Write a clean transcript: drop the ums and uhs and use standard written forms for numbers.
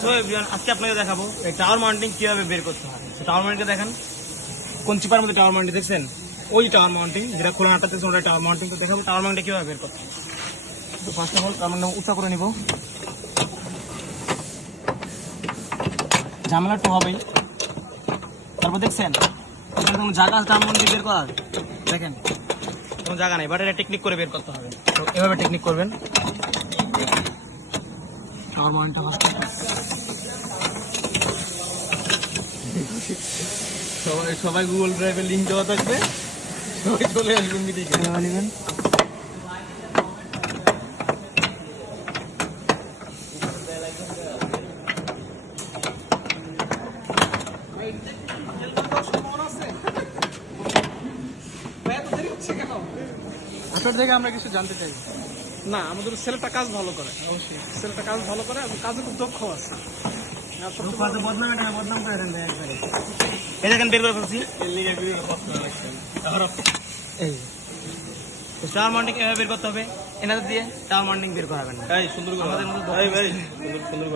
So everyone, আজকে আপনাকে দেখাবো এই টাওয়ার মাউন্টিং কিভাবে বের করতে হয়। টাওয়ার মাউন্টিংটা দেখেন, কোন চিপার মধ্যে টাওয়ার মাউন্টিং দেখছেন, ওই টাওয়ার মাউন্টিং যেটা খোলা নাটক দেখছেন, ওটা টাওয়ার মাউন্টিং। তো দেখাবো টাওয়ার মাউন্টিং কিভাবে বের করতে হয়। তো first of all tower mounting উঁচা করে নিব, ঝামেলা একটু হবেই। তারপর দেখছেন এখানে কোনো জায়গা আছে টাওয়ার মাউন্টিং বের করার, দেখেন কোনো জায়গা নেই, বাট এটা টেকনিক করে বের করতে হবে। তো এভাবে টেকনিক করবেন টাওয়ার মাউন্টিংটা ফার্স্ট। সবাই গুগল ড্রাইভের লিঙ্ক দেওয়া থাকবে, সবাই চলে আসবেন মিটিংয়ে। নেবেন আপনার থেকে আমরা কিছু জানতে চাই। না, আমাদের ছেলেটা কাজ ভালো করে, অবশ্যই ছেলেটা কাজ ভালো করে এবং কাজে খুব দক্ষ আছে। বদনাম করে দেন ভাই একবারে। এই দেখেন বের করে ফেলছি। এই টাওয়ার মাউন্টিং এভাবে বের করতে হবে, এনাদের দিয়ে টাওয়ার মাউন্টিং বের করাবেন না। সুন্দর করে আমাদের মতো সুন্দর করে